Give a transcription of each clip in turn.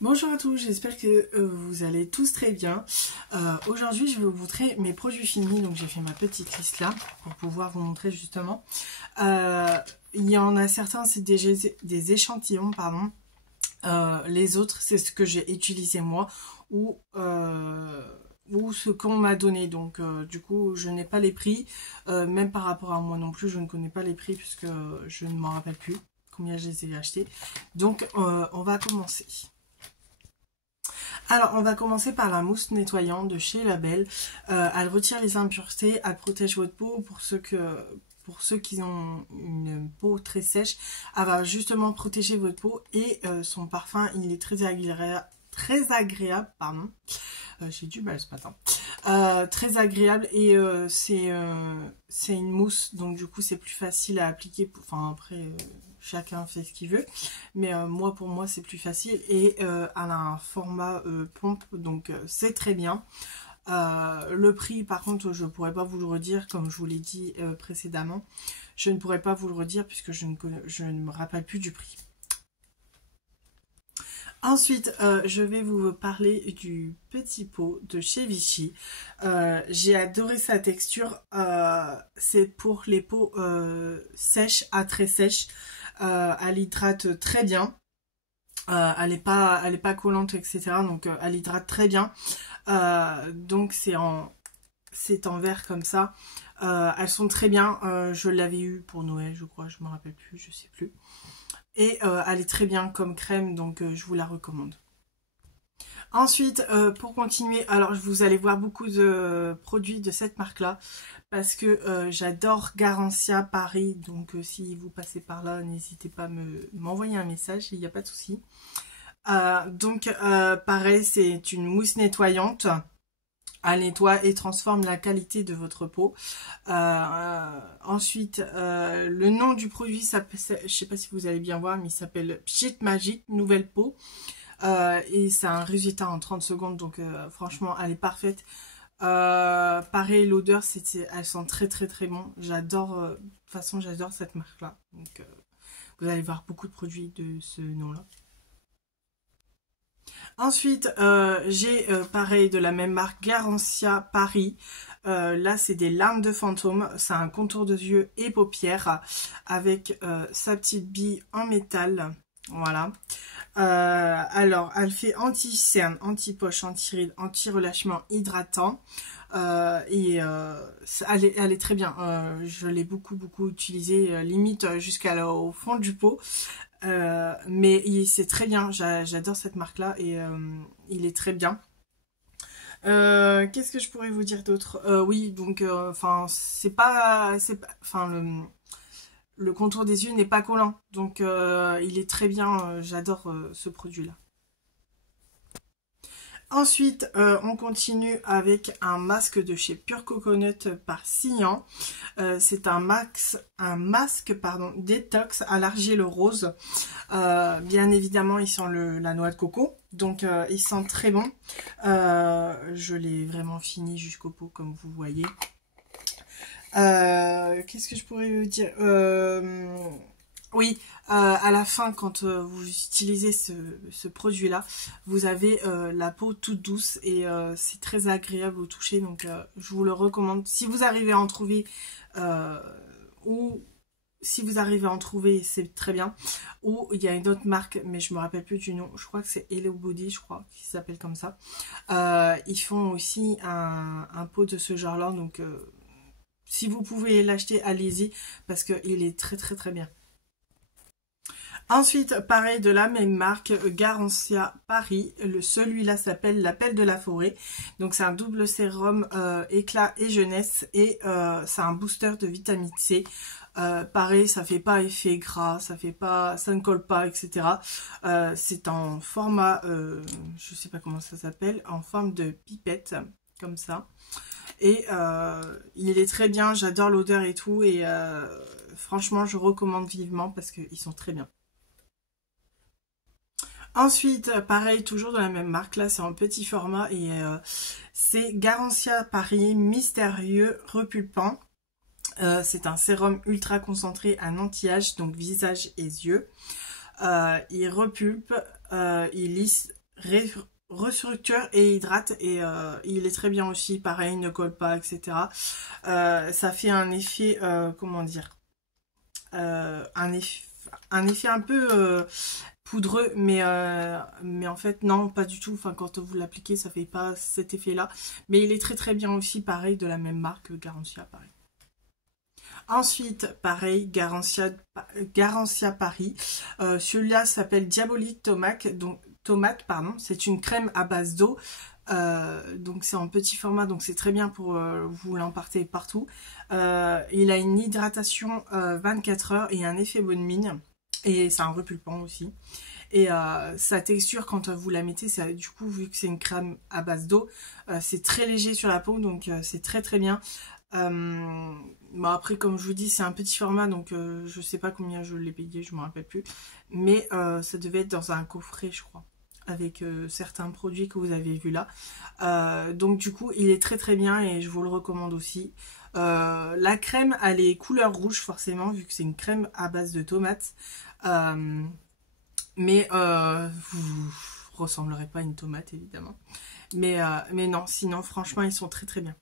Bonjour à tous, j'espère que vous allez tous très bien. Aujourd'hui, je vais vous montrer mes produits finis. Donc, j'ai fait ma petite liste là pour pouvoir vous montrer justement. Il y en a certains, c'est des échantillons, pardon. Les autres, c'est ce que j'ai utilisé moi ou ce qu'on m'a donné. Donc, du coup, je n'ai pas les prix. Même par rapport à moi non plus, je ne connais pas les prix puisque je ne m'en rappelle plus combien je les ai achetés. Donc, on va commencer. Alors, on va commencer par la mousse nettoyante de chez Label. Elle retire les impuretés, elle protège votre peau pour ceux qui ont une peau très sèche. Elle va justement protéger votre peau et son parfum, il est très agréable, pardon. J'ai du mal ce matin. Très agréable et c'est une mousse, donc du coup c'est plus facile à appliquer. Enfin après chacun fait ce qu'il veut, mais pour moi c'est plus facile et elle a un format pompe, donc c'est très bien. Le prix par contre je ne pourrais pas vous le redire, comme je vous l'ai dit précédemment, je ne pourrais pas vous le redire puisque je ne me rappelle plus du prix. Ensuite, je vais vous parler du petit pot de chez Vichy. J'ai adoré sa texture. C'est pour les peaux sèches à très sèches. Elle hydrate très bien. Elle est pas collante, etc. Donc, elle hydrate très bien. Donc, c'est en verre comme ça. Elles sont très bien. Je l'avais eu pour Noël, je crois. Je me rappelle plus, je sais plus. Et elle est très bien comme crème, donc je vous la recommande. Ensuite, pour continuer, alors vous allez voir beaucoup de produits de cette marque-là, parce que j'adore Garancia Paris, donc si vous passez par là, n'hésitez pas à m'envoyer un message, il n'y a pas de souci. Pareil, c'est une mousse nettoyante. Elle nettoie et transforme la qualité de votre peau. Ensuite, le nom du produit, je ne sais pas si vous allez bien voir, mais il s'appelle Pchit Magique Nouvelle Peau. Et c'est un résultat en 30 secondes, donc franchement, elle est parfaite. Pareil, l'odeur, elle sent très très très bon. J'adore, de toute façon, j'adore cette marque-là. Donc, vous allez voir beaucoup de produits de ce nom-là. Ensuite, j'ai pareil de la même marque Garancia Paris. Là, c'est des larmes de fantôme. C'est un contour de yeux et paupières avec sa petite bille en métal. Voilà. Alors, elle fait anti-cerne, anti-poche, anti-rides, anti-relâchement, hydratant. Elle est très bien. Je l'ai beaucoup utilisée, limite jusqu'au fond du pot. Mais c'est très bien, j'adore cette marque là et il est très bien. Qu'est-ce que je pourrais vous dire d'autre? Oui, donc enfin le contour des yeux n'est pas collant, donc il est très bien, j'adore ce produit là. Ensuite, on continue avec un masque de chez Pure Coconut par Sian. C'est un masque détox à l'argile rose. Bien évidemment, il sent la noix de coco. Donc, il sent très bon. Je l'ai vraiment fini jusqu'au pot, comme vous voyez. Qu'est-ce que je pourrais vous dire? Oui, à la fin, quand vous utilisez ce produit-là, vous avez la peau toute douce et c'est très agréable au toucher. Donc, je vous le recommande. Si vous arrivez à en trouver, ou si vous arrivez à en trouver, c'est très bien. Ou il y a une autre marque, mais je me rappelle plus du nom. Je crois que c'est Hello Body, je crois, qui s'appelle comme ça. Ils font aussi un pot de ce genre-là. Donc, si vous pouvez l'acheter, allez-y, parce qu'il est très très très bien. Ensuite, pareil, de la même marque, Garancia Paris. Celui-là s'appelle l'appel de la forêt. Donc, c'est un double sérum éclat et jeunesse. Et c'est un booster de vitamine C. Pareil, ça fait pas effet gras, ça ne colle pas, etc. C'est en format, je sais pas comment ça s'appelle, en forme de pipette, comme ça. Et il est très bien, j'adore l'odeur et tout. Et franchement, je recommande vivement parce qu'ils sont très bien. Ensuite, pareil, toujours de la même marque, là c'est en petit format et c'est Garancia Paris Mystérieux Repulpant. C'est un sérum ultra concentré en anti-âge, donc visage et yeux. Il repulpe, il lisse restructure et hydrate et il est très bien aussi, pareil, il ne colle pas, etc. Ça fait un effet, comment dire, un effet un peu poudreux, mais en fait non, pas du tout. Enfin, quand vous l'appliquez, ça fait pas cet effet-là. Mais il est très très bien aussi, pareil, de la même marque, Garancia, pareil. Ensuite, pareil, Garancia Paris. Celui-là s'appelle Diabolique Tomate, pardon. C'est une crème à base d'eau. Donc c'est en petit format, donc c'est très bien pour vous l'emporter partout. Il a une hydratation 24 heures et un effet bonne mine. Et c'est un repulpant aussi. Et sa texture, quand vous la mettez, ça, du coup, vu que c'est une crème à base d'eau, c'est très léger sur la peau, donc c'est très très bien. Bon, après, comme je vous dis, c'est un petit format, donc je sais pas combien je l'ai payé, je me rappelle plus. Mais ça devait être dans un coffret, je crois, avec certains produits que vous avez vus là. Donc du coup, il est très très bien et je vous le recommande aussi. La crème, elle est couleur rouge forcément, vu que c'est une crème à base de tomates. Mais vous ressemblerez pas à une tomate, évidemment. Mais non, sinon, franchement, ils sont très très bien.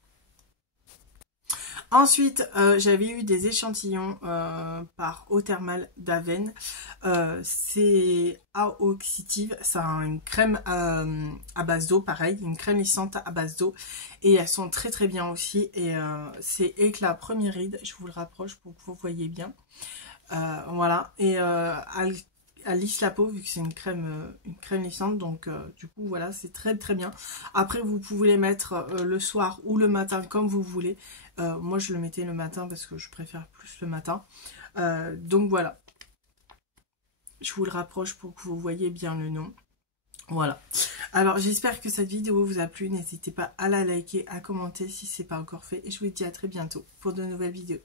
Ensuite, j'avais eu des échantillons par Eau Thermale d'Aven. C'est Aoxitive, c'est une crème à base d'eau, pareil, une crème lissante à base d'eau. Et elles sont très très bien aussi. Et c'est Éclat Premier Ride, je vous le rapproche pour que vous voyez bien. Voilà, et elle lisse la peau vu que c'est une crème lissante, donc du coup voilà, c'est très très bien. Après vous pouvez les mettre le soir ou le matin comme vous voulez. Moi je le mettais le matin parce que je préfère plus le matin. Donc voilà, je vous le rapproche pour que vous voyez bien le nom. Voilà, alors j'espère que cette vidéo vous a plu, n'hésitez pas à la liker, à commenter si ce n'est pas encore fait, et je vous dis à très bientôt pour de nouvelles vidéos.